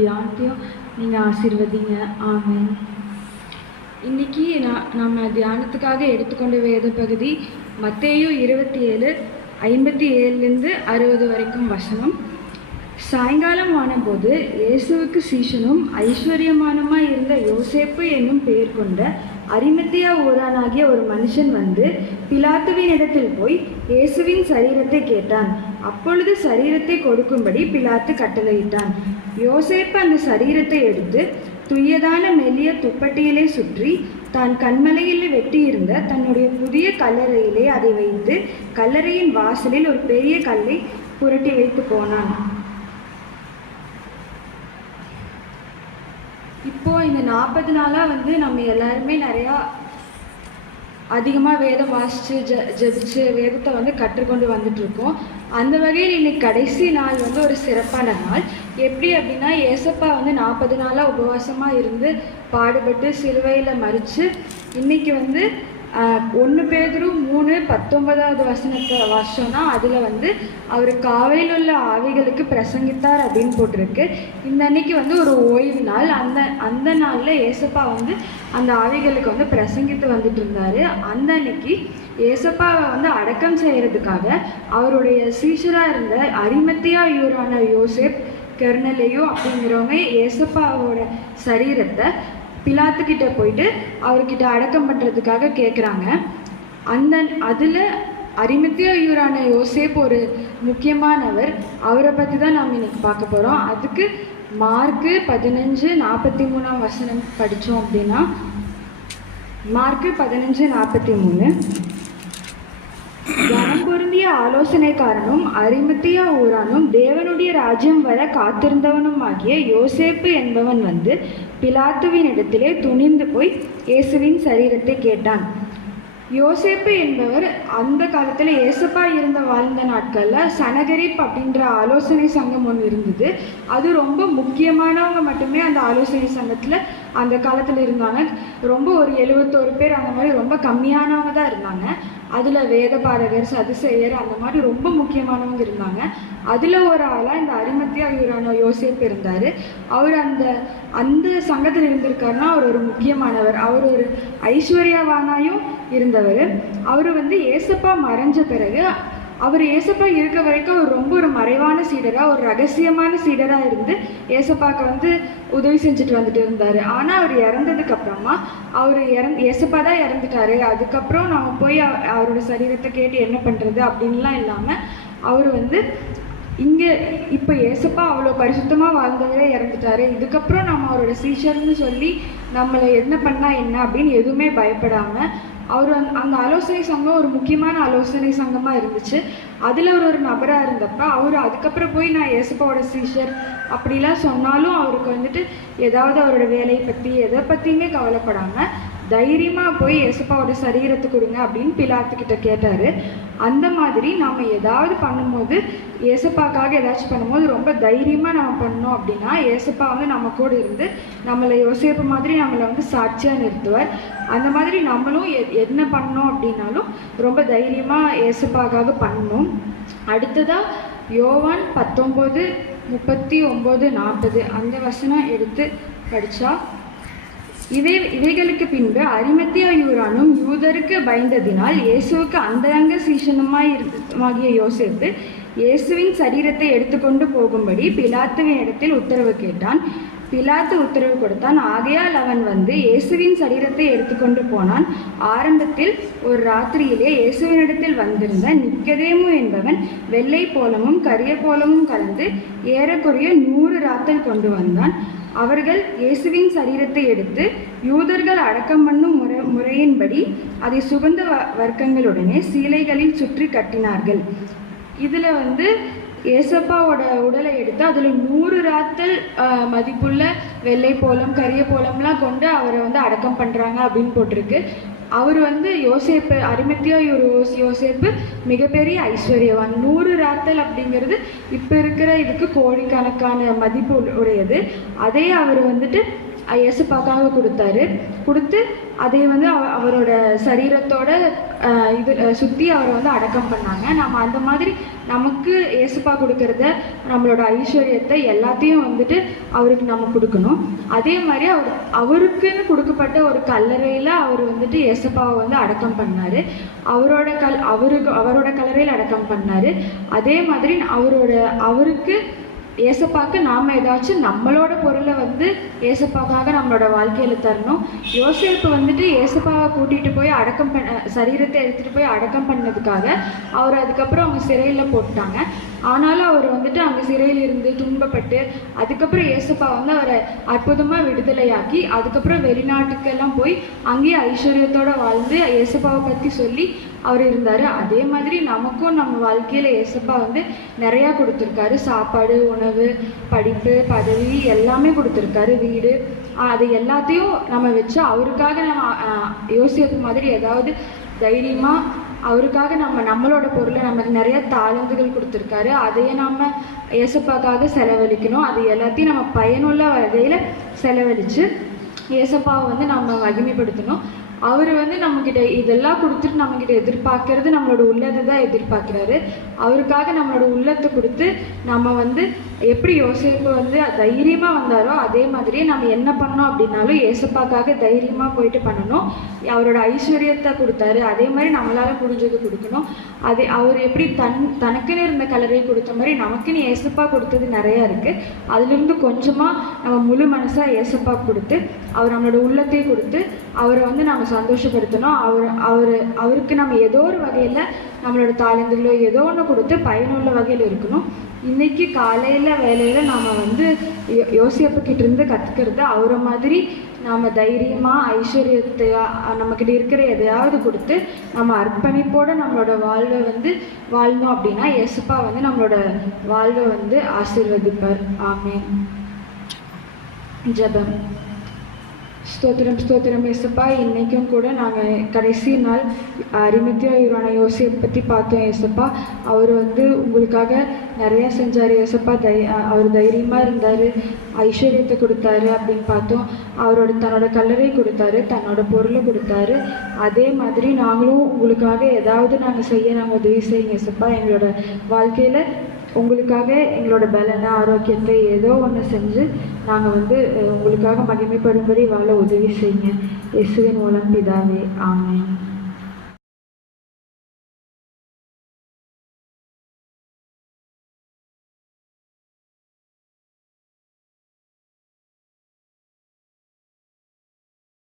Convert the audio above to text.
தியானத்தையும் நீங்கள் ஆசீர்வதிங்க. ஆமாம் இன்னைக்கு நான் நம்ம தியானத்துக்காக எடுத்துக்கொண்ட வேத பகுதி மத்தேயும் இருபத்தி ஏழு ஐம்பத்தி ஏழுலேருந்து அறுபது வரைக்கும் வசனம். சாயங்காலம் ஆனபோது இயேசுவுக்கு சீஷனும் ஐஸ்வர்யமானமாய் இருந்த யோசேப்பு என்னும் பெயர் கொண்ட அரிமத்தியா ஊரானாகிய ஒரு மனுஷன் வந்து பிலாத்துவின் இடத்தில் போய் இயேசுவின் சரீரத்தை கேட்டான். அப்பொழுது சரீரத்தை கொடுக்கும்படி பிலாத்து கட்டளையிட்டான். யோசேப்பு அந்த சரீரத்தை எடுத்து துய்யதான மெல்லிய துப்பட்டியிலே சுற்றி தான் கண்மலையில் வெட்டியிருந்த தன்னுடைய புதிய கல்லறையிலே அதை வைத்து கல்லறையின் வாசலில் ஒரு பெரிய கல்லை புரட்டி வைத்து போனான். இப்போ இந்த நாற்பது நாளாக வந்து நம்ம எல்லாருமே நிறையா அதிகமாக வேதம் வாசித்து ஜ ஜபிச்சு வேதத்தை வந்து கற்றுக்கொண்டு வந்துட்ருக்கோம் அந்த வகையில் இன்னைக்கு கடைசி நாள் வந்து ஒரு சிறப்பான நாள். எப்படி அப்படின்னா ஏசப்பா வந்து நாற்பது நாளாக உபவாசமாக இருந்து பாடுபட்டு சிலுவையில் மறித்து இன்னைக்கு வந்து ஒன்று பேதரும் மூணு பத்தொன்பதாவது வசனத்தை வருஷம்னா அதில் வந்து அவர் காவையில் உள்ள ஆவிகளுக்கு பிரசங்கித்தார் அப்படின்னு போட்டிருக்கு. இந்த அன்னைக்கு வந்து ஒரு ஓய்வு நாள். அந்த அந்த நாளில் ஏசப்பா வந்து அந்த ஆவிகளுக்கு வந்து பிரசங்கித்து வந்துட்டு இருந்தார். அந்த அன்னைக்கு ஏசப்பாவை வந்து அடக்கம் செய்கிறதுக்காக அவருடைய சீஷராக இருந்த அரிமத்தியா யூரான யோசேப் கெர்னலேயோ அப்படிங்கிறவங்க ஏசப்பாவோட சரீரத்தை பிலாத்துக்கிட்ட போயிட்டு அவர்கிட்ட அடக்கம் பண்ணுறதுக்காக கேட்குறாங்க அந்த அதில் அரிமத்தியா யூரான யோசேப் ஒரு முக்கியமானவர். அவரை பற்றி தான் நாம் இன்னைக்கு பார்க்க போகிறோம் அதுக்கு மார்க்கு பதினஞ்சு நாற்பத்தி மூணாம் வசனம் படித்தோம் அப்படின்னா மார்க்கு பதினஞ்சு நாற்பத்தி மூணு. கனம் பொருந்திய ஆலோசனைக்காரனும் அரிமத்தியா ஊரானும் தேவனுடைய ராஜ்யம் வர காத்திருந்தவனும் ஆகிய யோசேப்பு என்பவன் வந்து பிலாத்துவின் இடத்திலே துணிந்து போய் இயேசுவின் சரீரத்தை கேட்டான். யோசேப்பு என்பவர் அந்த காலத்தில் ஏசப்பா இருந்த வாழ்ந்த நாட்களில் சனகரிப் அப்படின்ற ஆலோசனை சங்கம் ஒன்று இருந்தது. அது ரொம்ப முக்கியமானவங்க மட்டுமே அந்த ஆலோசனை சங்கத்தில் அந்த காலத்தில் இருந்தாங்க. ரொம்ப ஒரு எழுபத்தோரு பேர் அந்த மாதிரி ரொம்ப கம்மியானவங்க தான் இருந்தாங்க. அதில் வேதபாரகர் சதுசெயர் அந்த மாதிரி ரொம்ப முக்கியமானவங்க இருந்தாங்க. அதில் ஒரு ஆளாக இந்த அரிமத்தியா யூரானோ யோசிப்பு இருந்தார். அவர் அந்த அந்த சங்கத்தில் இருந்திருக்காருன்னா அவர் ஒரு முக்கியமானவர். அவர் ஒரு ஐஸ்வர்யவானாயும் இருந்தவர். அவர் வந்து ஏசப்பா மறைஞ்ச பிறகு அவர் ஏசப்பா இருக்க வரைக்கும் அவர் ரொம்ப ஒரு மறைவான சீடராக ஒரு ரகசியமான சீடராக இருந்து ஏசப்பாக்கு வந்து உதவி செஞ்சுட்டு வந்துட்டு இருந்தார். ஆனால் அவர் இறந்ததுக்கு அப்புறமா அவர் இறந் ஏசப்பா தான் இறந்துட்டாரு. அதுக்கப்புறம் நம்ம போய் அவரோட சரீரத்தை கேட்டு என்ன பண்ணுறது அப்படின்லாம் இல்லாமல் அவர் வந்து இங்கே இப்போ ஏசப்பா அவ்வளோ பரிசுத்தமாக வாழ்ந்தவரே இறந்துட்டாரு. இதுக்கப்புறம் நம்ம அவரோட சீஷர்னு சொல்லி நம்மளை என்ன பண்ணால் என்ன அப்படின்னு எதுவுமே பயப்படாமல் அவர் அந்த- அந்த ஆலோசனை சங்கம் ஒரு முக்கியமான ஆலோசனை சங்கமாக இருந்துச்சு. அதில் அவர் ஒரு நபராக இருந்தப்ப அவர் அதுக்கப்புறம் போய் நான் இயேசுப்பாவோட சீஷர் அப்படிலாம் சொன்னாலும் அவருக்கு வந்துட்டு ஏதாவது அவரோட வேலையை பற்றி எதை பற்றியுமே கவலைப்படாமல் தைரியமாக போய் ஏசப்பாவோட சரீரத்தை கொடுங்க அப்படின்னு பிலாத்துக்கிட்ட கேட்டார். அந்த மாதிரி நாம் ஏதாவது பண்ணும்போது ஏசப்பாக்காக ஏதாச்சும் பண்ணும்போது ரொம்ப தைரியமாக நம்ம பண்ணோம் அப்படின்னா ஏசப்பா வந்து நம்ம கூட இருந்து நம்மளை யோசிப்பு மாதிரி நம்மளை வந்து சாட்சியாக நிறுத்துவார். அந்த மாதிரி நம்மளும் எ- என்ன பண்ணோம் அப்படின்னாலும் ரொம்ப தைரியமாக ஏசப்பாக்காக பண்ணணும். அடுத்ததாக யோவான் பத்தொம்போது முப்பத்தி ஒம்பது நாற்பது அந்த வசனம் எடுத்து படித்தா இவை இவைகளுக்கு பின்பு அரிமத்தியா யூரானும் யூதருக்கு பயந்ததினால் இயேசுவுக்கு அந்தரங்க சீஷனுமாய் இருந்தமாகிய இயேசுவின் சரீரத்தை எடுத்துக்கொண்டு போகும்படி பிலாத்துவின் இடத்தில் உத்தரவு கேட்டான். பிலாத்து உத்தரவு கொடுத்தான். ஆகையால் அவன் வந்து இயேசுவின் சரீரத்தை எடுத்துக்கொண்டு போனான். ஆரம்பத்தில் ஒரு ராத்திரியிலே இயேசுவினிடத்தில் வந்திருந்த நிக்கதேமு என்பவன் வெள்ளை போலமும் கரிய போலமும் கலந்து ஏறக்குறைய நூறு ராத்தல் கொண்டு வந்தான். அவர்கள் இயேசுவின் சரீரத்தை எடுத்து யூதர்கள் அடக்கம் பண்ணும் முறை முறையின்படி அதை சுகந்த வ வர்க்கங்களுடனே சீலைகளில் சுற்றி கட்டினார்கள். இதில் வந்து ஏசப்பாவோட உடலை எடுத்து அதில் நூறு ராத்தல் மதிப்புள்ள வெள்ளை போலம் கரிய போலம்லாம் கொண்டு அவரை வந்து அடக்கம் பண்ணுறாங்க அப்படின்னு போட்டிருக்கு. அவர் வந்து யோசேப்பு அருமத்தியா ஒரு யோசேப்பு மிகப்பெரிய ஐஸ்வர்யவான். நூறு ராத்தல் அப்படிங்கிறது இப்போ இருக்கிற இதுக்கு கோடிக்கணக்கான மதிப்பு உடையது. அதே அவர் வந்துட்டு இயேசுப்பாக்காக கொடுத்தாரு. கொடுத்து அதை வந்து அவரோட சரீரத்தோட இது சுற்றி சுத்தி அவரை வந்து அடக்கம் பண்ணாங்க. நம்ம அந்த மாதிரி நமக்கு இயேசுப்பா கொடுக்கறத நம்மளோட ஐஸ்வர்யத்தை எல்லாத்தையும் வந்துட்டு அவருக்கு நம்ம கொடுக்கணும். அதே மாதிரி அவர் அவருக்குன்னு கொடுக்கப்பட்ட ஒரு கல்லறையில் அவர் வந்துட்டு இயேசுப்பாவை வந்து அடக்கம் பண்ணாரு. அவரோட கல் அவருக்கு அவரோட கல்லறையில் அடக்கம் பண்ணாரு. அதே மாதிரி அவரோட அவருக்கு ஏசப்பாக்கு நாம் ஏதாச்சும் நம்மளோட பொருளை வந்து ஏசப்பாக்காக நம்மளோட வாழ்க்கையில் தரணும். யோசிப்பு வந்துட்டு ஏசப்பாவை கூட்டிகிட்டு போய் அடக்கம் பண்ண சரீரத்தை எடுத்துகிட்டு போய் அடக்கம் பண்ணதுக்காக அவர் அதுக்கப்புறம் அவங்க சிறையில் போட்டாங்க ஆனாலும் அவர் வந்துட்டு அங்கே சிறையில் இருந்து துன்பப்பட்டு அதுக்கப்புறம் ஏசப்பா வந்து அவரை அற்புதமாக விடுதலையாக்கி அதுக்கப்புறம் வெளிநாட்டுக்கெல்லாம் போய் அங்கேயே ஐஸ்வர்யத்தோடு வாழ்ந்து ஏசப்பாவை பற்றி சொல்லி அவர் இருந்தார். அதே மாதிரி நமக்கும் நம்ம வாழ்க்கையில் ஏசப்பா வந்து நிறையா கொடுத்துருக்காரு. சாப்பாடு உணவு படிப்பு பதவி எல்லாமே கொடுத்துருக்காரு. வீடு அது எல்லாத்தையும் நம்ம வச்சு அவருக்காக நம்ம யோசிக்கிறது மாதிரி ஏதாவது தைரியமாக அவருக்காக நம்ம நம்மளோட பொருளை நமக்கு நிறைய தாளந்துகள் கொடுத்துருக்காரு. அதையே நம்ம ஏசப்பாக்காக செலவழிக்கணும். அது எல்லாத்தையும் நம்ம பயனுள்ள வகையில் செலவழித்து ஏசப்பாவை வந்து நம்ம மகிமைப்படுத்தணும். அவர் வந்து நம்மக்கிட்ட இதெல்லாம் கொடுத்துட்டு நம்மக்கிட்ட எதிர்பார்க்கறது நம்மளோட உள்ளதை தான் எதிர்பார்க்குறாரு. அவருக்காக நம்மளோட உள்ளத்தை கொடுத்து நம்ம வந்து எப்படி யோசிப்பு வந்து தைரியமாக வந்தாரோ அதே மாதிரியே நம்ம என்ன பண்ணோம் அப்படின்னாலும் ஏசப்பாக்காக தைரியமாக போயிட்டு பண்ணணும். அவரோட ஐஸ்வர்யத்தை கொடுத்தாரு. அதே மாதிரி நம்மளால் முடிஞ்சது கொடுக்கணும். அதே அவர் எப்படி தன் தனக்குன்னு இருந்த கலரையை கொடுத்த மாதிரி நமக்குன்னு ஏசப்பா கொடுத்தது நிறையா இருக்குது அதுலேருந்து கொஞ்சமாக நம்ம முழு மனசாக ஏசப்பா கொடுத்து அவர் நம்மளோட உள்ளத்தை கொடுத்து அவரை வந்து நம்ம சந்தோஷப்படுத்தணும். அவர் அவர் அவருக்கு நம்ம ஏதோ ஒரு வகையில் நம்மளோட தாளந்துகளோ ஏதோ ஒன்று கொடுத்து பயனுள்ள வகையில் இருக்கணும். இன்னைக்கு காலையில் வேலையில் நாம் வந்து யோ யோசியப்ப இருந்து கற்றுக்கிறது அவரை மாதிரி நாம் தைரியமாக ஐஸ்வர்யத்தை நம்மக்கிட்ட இருக்கிற எதையாவது கொடுத்து நம்ம அர்ப்பணிப்போட நம்மளோட வாழ்வை வந்து வாழணும் அப்படின்னா எசுப்பா வந்து நம்மளோட வாழ்வை வந்து ஆசீர்வதிப்பார். ஆமே ஜெபம். ஸ்தோத்திரம் ஸ்தோத்திரம் ஏசப்பா இன்றைக்கும் கூட நாங்கள் கடைசி நாள் அரிமத்தியா இவரான யோசியை பற்றி பார்த்தோம் ஏசப்பா அவர் வந்து உங்களுக்காக நிறையா செஞ்சார் ஏசப்பா தை அவர் தைரியமாக இருந்தார் ஐஸ்வர்யத்தை கொடுத்தாரு அப்படின்னு பார்த்தோம். அவரோட தன்னோட கல்லறை கொடுத்தாரு தன்னோட பொருளை கொடுத்தாரு. அதே மாதிரி நாங்களும் உங்களுக்காக ஏதாவது நாங்கள் செய்ய நாங்கள் உதவி செய்யுங்க ஏசப்பா எங்களோட வாழ்க்கையில் உங்களுக்காக எங்களோட பலனை ஆரோக்கியத்தை ஏதோ ஒன்று செஞ்சு நாங்கள் வந்து உங்களுக்காக மகிமைப்படும்படி வாழ உதவி செய்யுங்க. இயேசுவின் மூலம் பிதாவே ஆமென்.